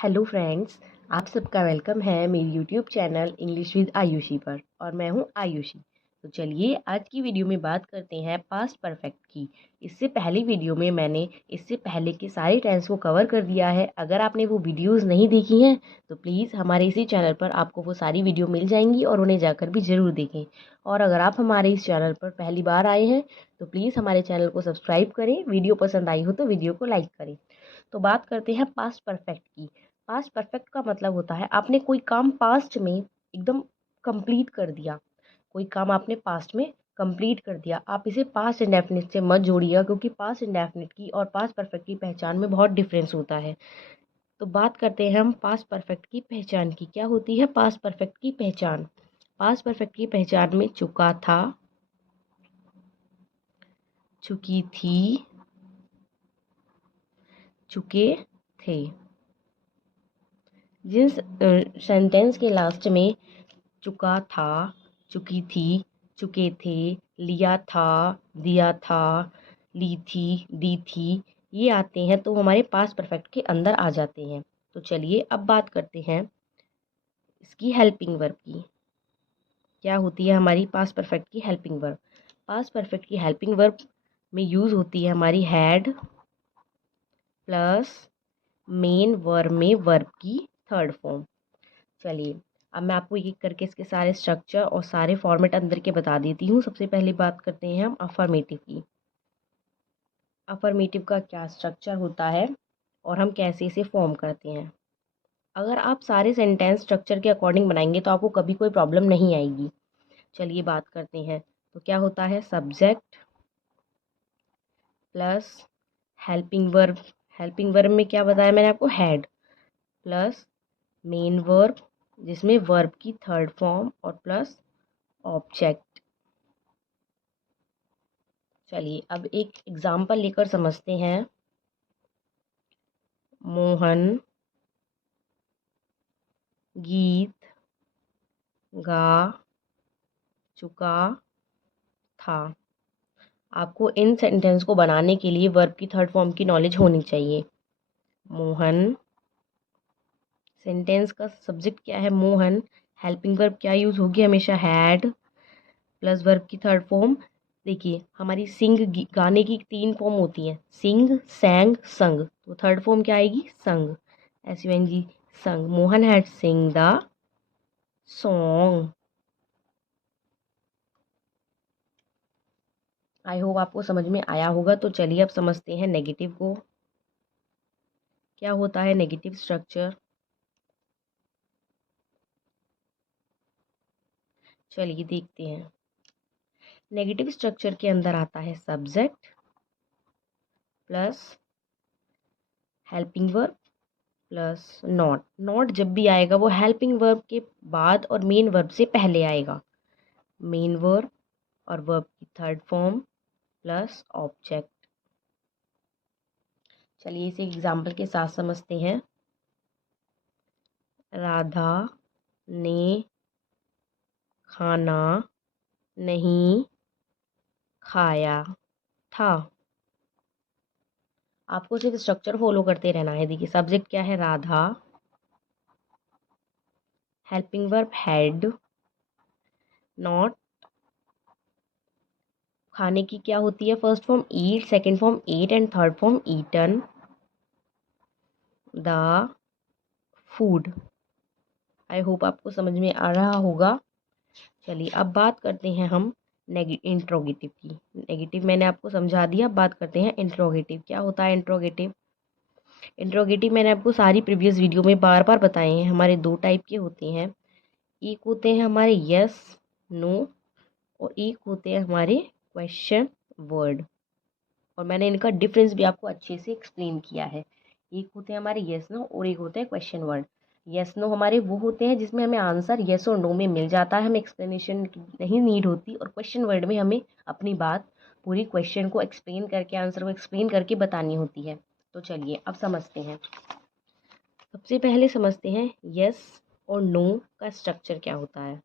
Hello friends, आप सबका welcome है मेरी YouTube channel English with Ayushi पर और मैं हूं आयुषी। तो चलिए आज की वीडियो में बात करते हैं पास्ट परफेक्ट की। इससे पहली वीडियो में मैंने इससे पहले के सारे टेंस को कवर कर दिया है। अगर आपने वो वीडियोस नहीं देखी हैं तो प्लीज़ हमारे इसी चैनल पर आपको वो सारी वीडियो मिल जाएंगी और उन्हें जाकर भी ज़रूर देखें। और अगर आप हमारे इस चैनल पर पहली बार आए हैं तो प्लीज़ हमारे चैनल को सब्सक्राइब करें। वीडियो पसंद आई हो तो वीडियो को लाइक करें। तो बात करते हैं पास्ट परफेक्ट की। पास्ट परफेक्ट का मतलब होता है आपने कोई काम पास्ट में एकदम कंप्लीट कर दिया। कोई काम आपने पास्ट में कंप्लीट कर दिया। आप इसे पास्ट इंडेफिनिट से मत जोड़िएगा क्योंकि पास्ट इंडेफिनिट की और पास्ट परफेक्ट की पहचान में बहुत डिफरेंस होता है। तो बात करते हैं हम पास्ट परफेक्ट की पहचान की। क्या होती है पास्ट परफेक्ट की पहचान? पास्ट परफेक्ट की पहचान में चुका था, चुकी थी, चुके थे। जिस सेंटेंस के लास्ट में चुका था, चुकी थी, चुके थे, लिया था, दिया था, ली थी, दी थी, ये आते हैं तो हमारे पास्ट परफेक्ट के अंदर आ जाते हैं। तो चलिए अब बात करते हैं इसकी हेल्पिंग वर्ब की। क्या होती है हमारी पास्ट परफेक्ट की हेल्पिंग वर्ब? पास्ट परफेक्ट की हेल्पिंग वर्ब में यूज़ होती है हमारी हैड प्लस मेन वर्ब में वर्ब की थर्ड फॉर्म। चलिए अब मैं आपको एक एक करके इसके सारे स्ट्रक्चर और सारे फॉर्मेट अंदर के बता देती हूँ। सबसे पहले बात करते हैं हम अफर्मेटिव की। अफर्मेटिव का क्या स्ट्रक्चर होता है और हम कैसे इसे फॉर्म करते हैं। अगर आप सारे सेंटेंस स्ट्रक्चर के अकॉर्डिंग बनाएंगे तो आपको कभी कोई प्रॉब्लम नहीं आएगी। चलिए बात करते हैं। तो क्या होता है subject plus helping verb. Helping verb में क्या बताया मैंने आपको, हैड प्लस मेन वर्ब जिसमें वर्ब की थर्ड फॉर्म और प्लस ऑब्जेक्ट। चलिए अब एक एग्जाम्पल लेकर समझते हैं। मोहन गीत गा चुका था। आपको इन सेंटेंस को बनाने के लिए वर्ब की थर्ड फॉर्म की नॉलेज होनी चाहिए। मोहन, सेंटेंस का सब्जेक्ट क्या है मोहन, हेल्पिंग वर्ब क्या यूज़ होगी हमेशा हैड प्लस वर्ब की थर्ड फॉर्म। देखिए हमारी सिंग गाने की तीन फॉर्म होती हैं, सिंग, सैंग, संग। तो थर्ड फॉर्म क्या आएगी, sung, SUNG, sung. Mohan had sing the song. I hope आपको समझ में आया होगा। तो चलिए अब समझते हैं नेगेटिव को। क्या होता है नेगेटिव स्ट्रक्चर? चलिए देखते हैं। नेगेटिव स्ट्रक्चर के अंदर आता है subject plus helping verb plus not. Not जब भी आएगा वो हेल्पिंग वर्ब के बाद और मेन वर्ब से पहले आएगा। मेन वर्ब और वर्ब की थर्ड फॉर्म प्लस ऑब्जेक्ट। चलिए इसे एग्जाम्पल के साथ समझते हैं। राधा ने खाना नहीं खाया था। आपको सिर्फ स्ट्रक्चर फॉलो करते रहना है। देखिए सब्जेक्ट क्या है, Radha, helping verb had, not, खाने की क्या होती है first form eat, second form ate and third form eaten, the food. I hope आपको समझ में आ रहा होगा। चलिए अब बात करते हैं हम इंट्रोगेटिव की। नेगेटिव मैंने आपको समझा दिया। अब बात करते हैं इंट्रोगेटिव। क्या होता है इंट्रोगेटिव? इंट्रोगेटिव मैंने आपको सारी प्रीवियस वीडियो में बार बार बताए हैं। हमारे दो टाइप के होते हैं। एक होते हैं हमारे यस नो और एक होते हैं हमारे क्वेश्चन वर्ड। और मैंने इनका डिफरेंस भी आपको अच्छे से एक्सप्लेन किया है। एक होते हैं हमारे यस नो और एक होते हैं क्वेश्चन वर्ड। यस नो हमारे वो होते हैं जिसमें हमें आंसर यस और नो में मिल जाता है, हमें एक्सप्लेनेशन नहीं नीड होती। और क्वेश्चन वर्ड में हमें अपनी बात पूरी क्वेश्चन को एक्सप्लेन करके, आंसर को एक्सप्लेन करके बतानी होती है। तो चलिए अब समझते हैं। सबसे पहले समझते हैं यस और नो का स्ट्रक्चर क्या होता है।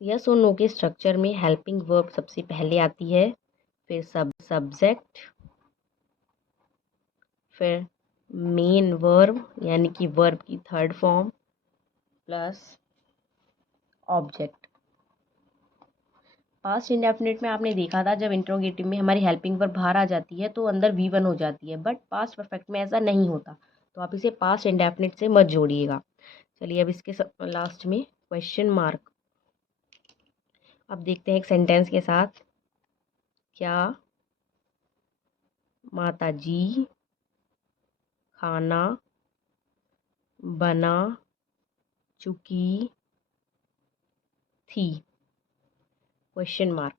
यस और नो के स्ट्रक्चर में हेल्पिंग वर्ब सबसे पहले आती है, फिर सब्जेक्ट, फिर मेन वर्ब यानी कि वर्ब की third form plus object. Past indefinite में आपने देखा था जब इंट्रोगेटिव में हमारी हेल्पिंग वर्ब बाहर आ जाती है तो अंदर V1 हो जाती है, बट पास्ट परफेक्ट में ऐसा नहीं होता, तो आप इसे पास्ट इंडेफिनिट से मत जोड़िएगा। चलिए अब इसके लास्ट में क्वेश्चन मार्क। अब देखते हैं एक सेंटेंस के साथ। क्या माता जी खाना बना चुकी थी? Question mark.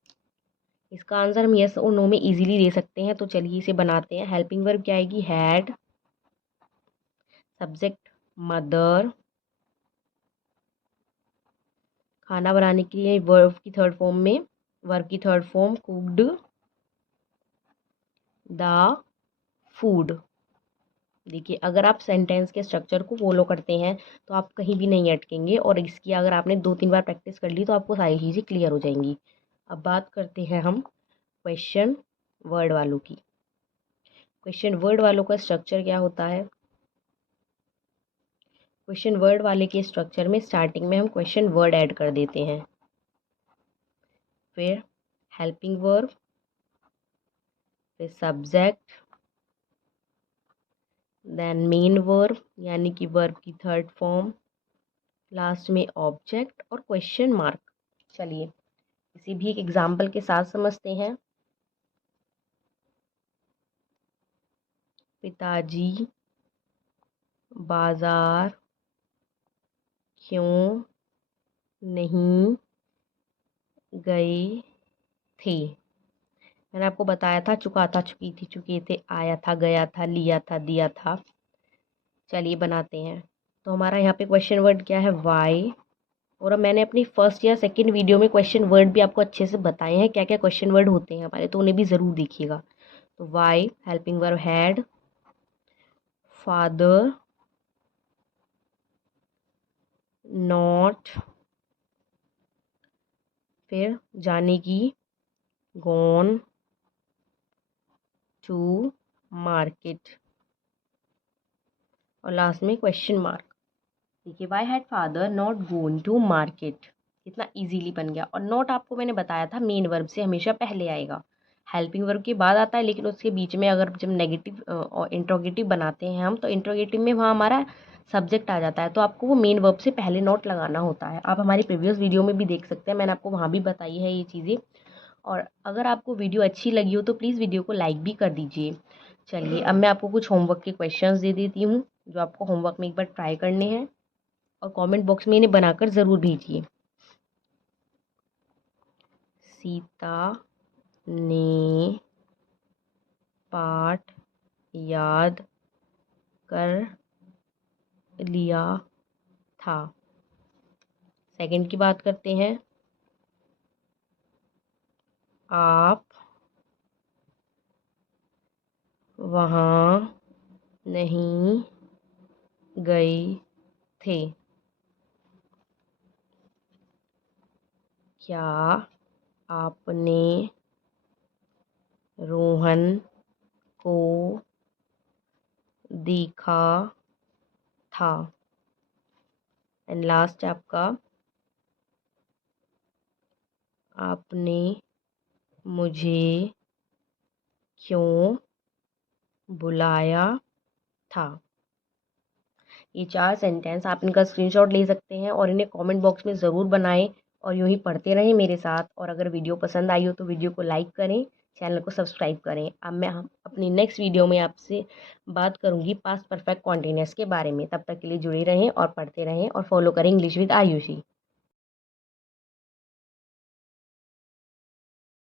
इसका आंसर हम यस और नो में इजीली दे सकते हैं, तो चलिए इसे बनाते हैं। हेल्पिंग वर्ब क्या आएगी? हैड, सब्जेक्ट मदर, खाना बनाने के लिए वर्ब की थर्ड फॉर्म में, वर्ब की third form cooked the food. देखिए अगर आप सेंटेंस के स्ट्रक्चर को फॉलो करते हैं तो आप कहीं भी नहीं अटकेंगे, और इसकी अगर आपने 2-3 बार प्रैक्टिस कर ली तो आपको सारी चीज़ें क्लियर हो जाएंगी। अब बात करते हैं हम क्वेश्चन वर्ड वालों की। क्वेश्चन वर्ड वालों का स्ट्रक्चर क्या होता है? क्वेश्चन वर्ड वाले के स्ट्रक्चर में स्टार्टिंग में हम क्वेश्चन वर्ड ऐड कर देते हैं, फिर हेल्पिंग वर्ब, फिर सब्जेक्ट, देन मेन वर्ब यानी कि वर्ब की थर्ड फॉर्म, लास्ट में ऑब्जेक्ट और क्वेश्चन मार्क। चलिए इसी भी एक एग्जाम्पल के साथ समझते हैं। पिताजी बाजार क्यों नहीं गए थे? मैंने आपको बताया था चुका था, चुकी थी, चुके थे, आया था, गया था, लिया था, दिया था। चलिए बनाते हैं। तो हमारा यहाँ पे क्वेश्चन वर्ड क्या है? वाई। और अब मैंने अपनी फर्स्ट या सेकंड वीडियो में क्वेश्चन वर्ड भी आपको अच्छे से बताए हैं क्या क्या क्वेश्चन वर्ड होते हैं हमारे, तो उन्हें भी ज़रूर देखिएगा। तो why, helping verb had, father, not, फिर जाने की, गॉन टू मार्केट, और लास्ट में क्वेश्चन मार्क। देखिए why had father not gone to market, कितना इजीली बन गया। और नॉट आपको मैंने बताया था मेन वर्ब से हमेशा पहले आएगा, हेल्पिंग वर्ब के बाद आता है, लेकिन उसके बीच में अगर जब नेगेटिव और इंट्रोगेटिव बनाते हैं हम, तो इंट्रोगेटिव में वहाँ हमारा सब्जेक्ट आ जाता है, तो आपको वो मेन वर्ब से पहले नॉट लगाना होता है। आप हमारी प्रीवियस वीडियो में भी देख सकते हैं, मैंने आपको वहाँ भी बताई है ये चीज़ें। और अगर आपको वीडियो अच्छी लगी हो तो प्लीज़ वीडियो को लाइक भी कर दीजिए। चलिए अब मैं आपको कुछ होमवर्क के क्वेश्चंस दे देती हूँ जो आपको होमवर्क में एक बार ट्राई करने हैं, और कमेंट बॉक्स में इन्हें बनाकर ज़रूर भेजिए। सीता ने पाठ याद कर लिया था। सेकंड की बात करते हैं। आप वहाँ नहीं गए थे। क्या आपने रोहन को देखा था? एंड लास्ट आपका, आपने मुझे क्यों बुलाया था? ये 4 सेंटेंस आप इनका स्क्रीनशॉट ले सकते हैं और इन्हें कमेंट बॉक्स में ज़रूर बनाएं, और यूँ ही पढ़ते रहें मेरे साथ। और अगर वीडियो पसंद आई हो तो वीडियो को लाइक करें, चैनल को सब्सक्राइब करें। अब मैं अपनी नेक्स्ट वीडियो में आपसे बात करूँगी पास्ट परफेक्ट कॉन्टिन्यूअस के बारे में। तब तक के लिए जुड़े रहें और पढ़ते रहें और फॉलो करें इंग्लिश विद आयुषी।